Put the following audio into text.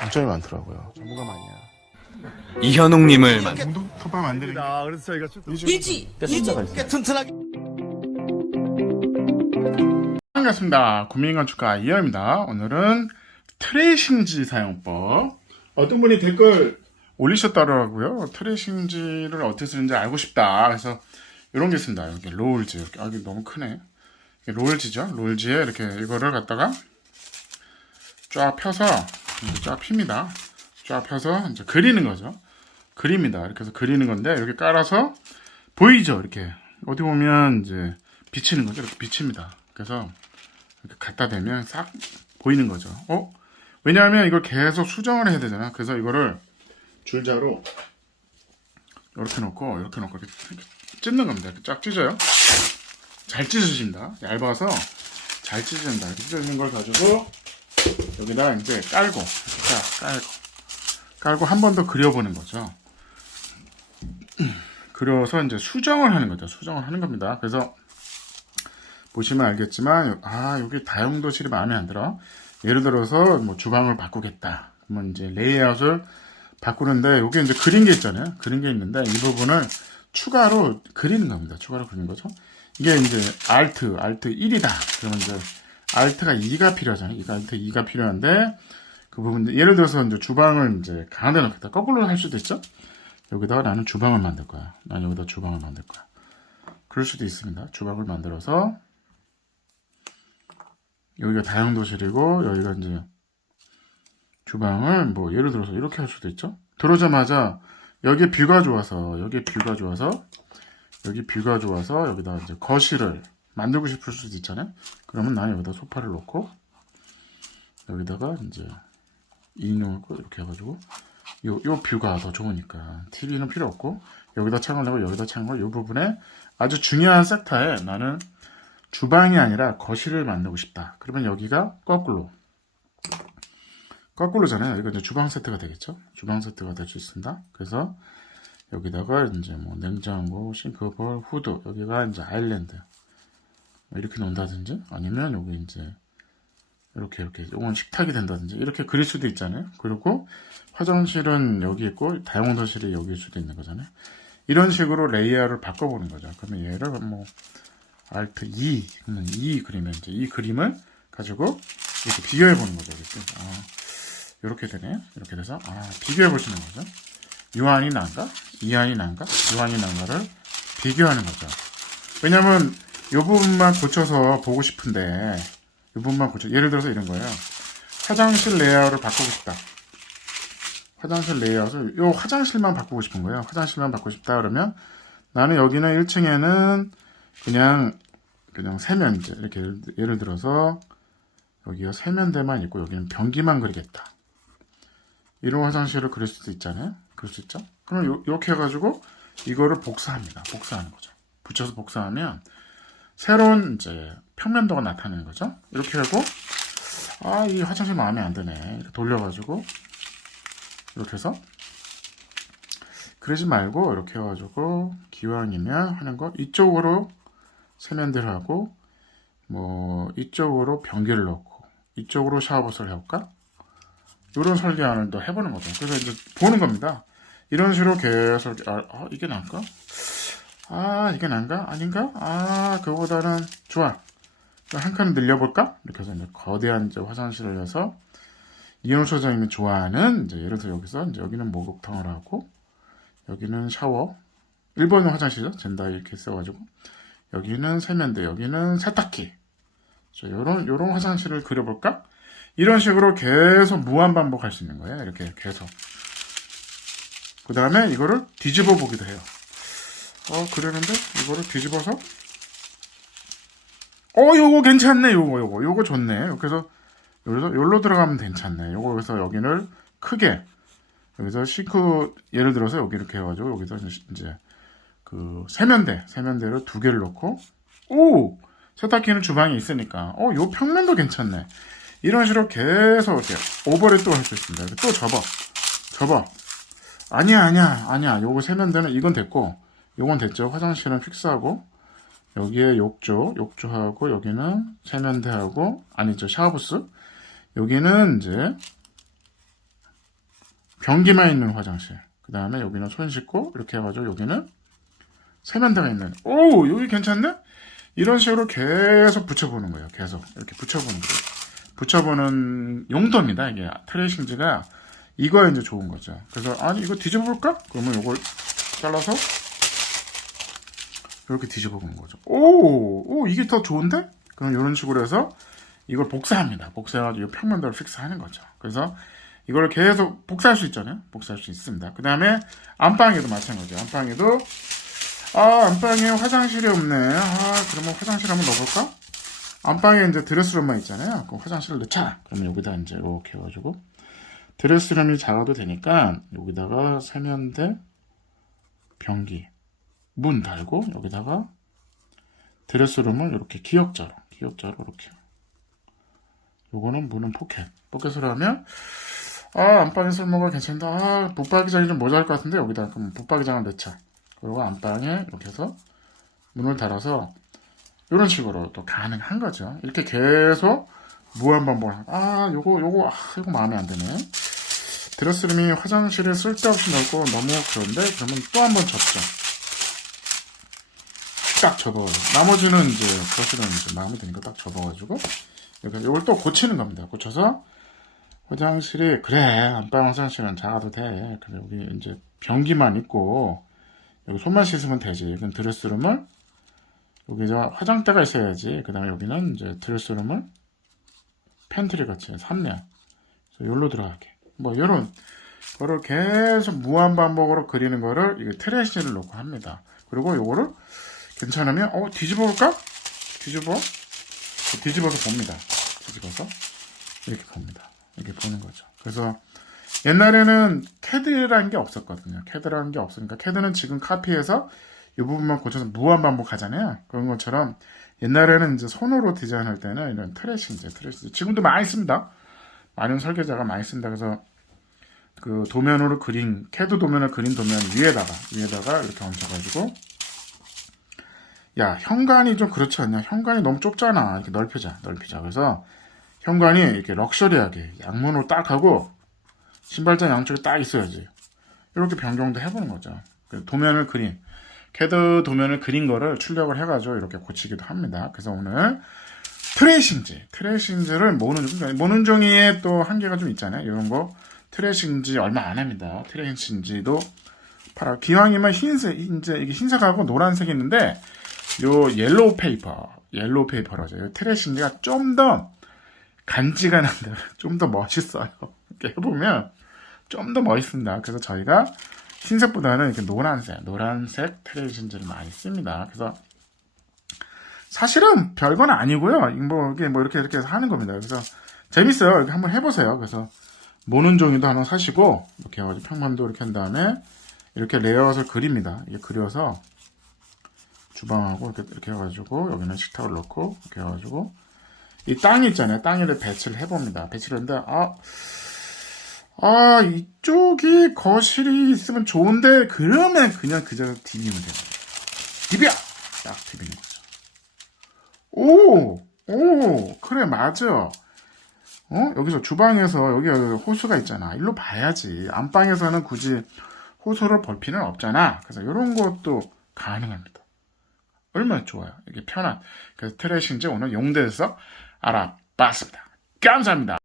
굉장히 많더라고요. 전문가 아니야. 이현웅님을 톱밥 만드는 게 그래서 저희가 일지 튼튼하게. 반갑습니다. 구민건축가 이현입니다. 오늘은 트레이싱지 사용법. 어떤 분이 댓글 올리셨더라고요. 트레이싱지를 어떻게 쓰는지 알고 싶다. 그래서 이런 게 있습니다. 이렇게 롤즈. 이렇게. 아, 이게 너무 크네. 이게 롤즈죠. 롤즈에 이렇게 이거를 갖다가 쫙 펴서 이제 쫙 핍니다. 쫙 펴서 이제 그리는 거죠. 그립니다. 이렇게 해서 그리는 건데 이렇게 깔아서 보이죠. 이렇게 어디 보면 이제 비치는 거죠. 이렇게 비칩니다. 그래서 이렇게 갖다 대면 싹 보이는 거죠. 왜냐하면 이걸 계속 수정을 해야 되잖아. 그래서 이거를 줄자로 이렇게 놓고 이렇게 찢는 겁니다. 이렇게 쫙 찢어요. 잘 찢어집니다. 얇아서 잘 찢어진다. 이렇게 찢어지는 걸 가지고 여기다 이제 깔고 깔고 한 번 더 그려보는 거죠. 그려서 이제 수정을 하는 거죠. 수정을 하는 겁니다. 그래서 보시면 알겠지만, 여기 다용도실이 마음에 안 들어. 예를 들어서 뭐 주방을 바꾸겠다. 그러면 이제 레이아웃을 바꾸는데 여기 이제 그린 게 있잖아요. 그린 게 있는데 이 부분을 추가로 그리는 겁니다. 추가로 그리는 거죠. 이게 이제 Alt 1이다. 그러면 이제 Alt가 2가 필요하잖아요. Alt 2가 필요한데 그 부분 예를 들어서 이제 주방을 이제 가운데 놓겠다. 거꾸로 할 수도 있죠. 여기다가 나는 주방을 만들 거야. 난 여기다 주방을 만들 거야. 그럴 수도 있습니다. 주방을 만들어서 여기가 다용도실이고 여기가 이제 주방을 뭐 예를 들어서 이렇게 할 수도 있죠. 들어오자마자 여기 뷰가 좋아서 여기 뷰가 좋아서 여기다 이제 거실을 만들고 싶을 수도 있잖아요. 그러면 나는 여기다 소파를 놓고 여기다가 이제 2인용을 이렇게 해가지고 요 뷰가 더 좋으니까 TV는 필요 없고 여기다 창을 내고 여기다 창을 요 부분에 아주 중요한 섹터에 나는 주방이 아니라 거실을 만들고 싶다. 그러면 여기가 거꾸로잖아요. 이거 이제 주방 세트가 되겠죠. 주방 세트가 될 수 있습니다. 그래서 여기다가 이제 뭐 냉장고, 싱크볼, 후드 여기가 이제 아일랜드 이렇게 놓는다든지 아니면 여기 이제 이렇게 이건 식탁이 된다든지 이렇게 그릴 수도 있잖아요. 그리고 화장실은 여기 있고 다용도실이 여기일 수도 있는 거잖아요. 이런 식으로 레이아웃을 바꿔보는 거죠. 그러면 얘를 뭐 Alt 2 그리면 이제 이 그림을 가지고 이렇게 비교해 보는 거죠. 이렇게 되네. 이렇게 돼서 비교해 보시는 거죠. 유한이 난가? 이한이 난가? 유한이 난가를 비교하는 거죠. 왜냐면 이 부분만 고쳐서 보고 싶은데 이 부분만 예를 들어서 이런 거예요. 화장실 레이아웃을 바꾸고 싶다. 화장실 레이아웃을 요 화장실만 바꾸고 싶은 거예요. 화장실만 바꾸고 싶다 그러면 나는 여기는 1층에는 그냥 세면대 이렇게 예를 들어서 여기가 세면대만 있고 여기는 변기만 그리겠다. 이런 화장실을 그릴 수도 있잖아요. 그럴 수 있죠. 그럼 이렇게 해가지고 이거를 복사합니다. 복사하는 거죠. 붙여서 복사하면 새로운 이제 평면도가 나타나는 거죠. 이렇게 하고 이 화장실 마음에 안 드네. 이렇게 돌려가지고 이렇게 해서 그러지 말고 이렇게 해가지고 기왕이면 하는 거 이쪽으로 세면대를 하고 뭐 이쪽으로 변기를 넣고 이쪽으로 샤워부스를 해볼까? 이런 설계안을 또 해보는 거죠. 그래서 이제 보는 겁니다. 이런 식으로 계속 이게 난가? 이게 난가? 아닌가? 그거보다는 좋아. 한 칸 늘려볼까? 이렇게 해서 이제 거대한 이제 화장실을 내서 이현우 소장님이 좋아하는 이제 예를 들어서 여기서 이제 여기는 목욕탕을 하고 여기는 샤워 일본 화장실이죠. 젠다 이렇게 써가지고 여기는 세면대, 여기는 세탁기. 요런 화장실을 그려볼까? 이런 식으로 계속 무한 반복할 수 있는 거예요. 이렇게 계속. 그 다음에 이거를 뒤집어 보기도 해요. 그러는데 이거를 뒤집어서 요거 괜찮네. 요거 좋네. 그래서 여기서 여기로 들어가면 괜찮네. 여기서 여기를 크게 여기서 싱크 예를 들어서 여기 이렇게 해가지고 여기서 이제 그 세면대를 2개를 놓고 세탁기는 주방에 있으니까 요 평면도 괜찮네. 이런 식으로 계속 이렇게 오버랩도 할 수 있습니다. 또 접어. 아니야. 요거 세면대는 이건 됐고 요건 됐죠. 화장실은 픽스하고 여기에 욕조하고 여기는 세면대하고 아니죠 샤워부스 여기는 이제 변기만 있는 화장실. 그 다음에 여기는 손 씻고 이렇게 해가지고 여기는 세면대가 있는. 오, 여기 괜찮네? 이런 식으로 계속 붙여보는 거예요. 계속 이렇게 붙여보는 거예요. 붙여보는 용도입니다. 이게 트레이싱지가 이거에 이제 좋은 거죠. 그래서 아니 이거 뒤집어 볼까? 그러면 이걸 잘라서 이렇게 뒤집어 보는 거죠. 오, 이게 더 좋은데? 그럼 이런 식으로 해서 이걸 복사합니다. 복사해가지고 이 평면도를 픽스하는 거죠. 그래서 이걸 계속 복사할 수 있잖아요. 복사할 수 있습니다. 그 다음에 안방에도 마찬가지예요. 안방에도 안방에 화장실이 없네. 그러면 화장실 한번 넣어볼까? 안방에 이제 드레스룸만 있잖아요. 그 화장실을 넣자. 그러면 여기다 이제 이렇게 해가지고 드레스룸이 작아도 되니까 여기다가 세면대, 변기, 문 달고 여기다가 드레스룸을 이렇게 기역자로 이렇게. 요거는 문은 포켓으로 하면 안방에 쓸모가 괜찮다. 붙박이장이 좀 모자랄 것 같은데 여기다 그럼 붙박이장을 넣자. 그리고 안방에 이렇게 해서 문을 달아서 이런 식으로 또 가능한 거죠. 이렇게 계속 무한반복을 요거 마음에 안 드네. 드레스룸이 화장실에 쓸데없이 넓고 너무 그런데 그러면 또 한 번 접죠. 딱 접어요. 나머지는 이제 거실은 이제 마음에 드니까 딱 접어가지고 이렇게 이걸 또 고치는 겁니다. 고쳐서 화장실이 그래 안방 화장실은 작아도 돼. 그래 여기 이제 변기만 있고 여기 손만 씻으면 되지. 여기는 드레스룸을 여기 화장대가 있어야지. 그 다음에 여기는 이제 드레스룸을 팬트리 같이 3면 여기로 들어가게. 뭐 이런 거를 계속 무한반복으로 그리는 거를 이게 트레이싱을 놓고 합니다. 그리고 요거를 괜찮으면 뒤집어 볼까? 뒤집어서 봅니다. 뒤집어서 이렇게 봅니다. 이렇게 보는 거죠. 그래서 옛날에는 캐드라는 게 없었거든요. 캐드라는 게 없으니까 캐드는 지금 카피해서 이 부분만 고쳐서 무한반복 하잖아요. 그런 것처럼 옛날에는 이제 손으로 디자인할 때는 이런 트레이싱 지금도 많이 씁니다. 많은 설계자가 많이 씁니다. 그래서 그 도면으로 캐드 도면을 그린 도면 위에다가 이렇게 얹혀가지고 야 현관이 좀 그렇지 않냐? 현관이 너무 좁잖아. 이렇게 넓히자. 그래서 현관이 이렇게 럭셔리하게 양문으로 딱 하고 신발장 양쪽에 딱 있어야지. 이렇게 변경도 해보는 거죠. 캐드 도면을 그린 거를 출력을 해가지고 이렇게 고치기도 합니다. 그래서 오늘 트레이싱지를 모는 종이에 또 한계가 좀 있잖아요. 이런 거 트레이싱지 얼마 안 합니다. 트레이싱지도 팔아. 기왕이면 이제 이게 흰색하고 노란색이 있는데 요 옐로우 페이퍼라죠. 트레이싱지가 좀 더 간지가 난다. 좀 더 멋있어요. 이렇게 해보면 좀 더 멋있습니다. 그래서 저희가 흰색보다는 이렇게 노란색 트레이싱지를 많이 씁니다. 그래서 사실은 별건 아니고요. 이게 이렇게 해서 하는 겁니다. 그래서 재밌어요. 이렇게 한번 해보세요. 그래서 모는 종이도 하나 사시고 이렇게 해가지고 평면도 이렇게 한 다음에 이렇게 레이아웃을 그립니다. 이게 그려서 주방하고 이렇게 해가지고 여기는 식탁을 넣고 이렇게 해가지고 이 땅이 있잖아요. 땅에를 배치를 해봅니다. 배치를 했는데 이쪽이 거실이 있으면 좋은데 그러면 그냥 그저 디비면 됩니다. 디비야! 딱 디비는 거죠. 오, 그래, 맞아. 여기서 주방에서 여기 호수가 있잖아. 일로 봐야지. 안방에서는 굳이 호수를 볼 필요는 없잖아. 그래서 이런 것도 가능합니다. 얼마나 좋아요. 이게 편한. 그래서 트레이싱지 오늘 용대에서 알아봤습니다. 감사합니다.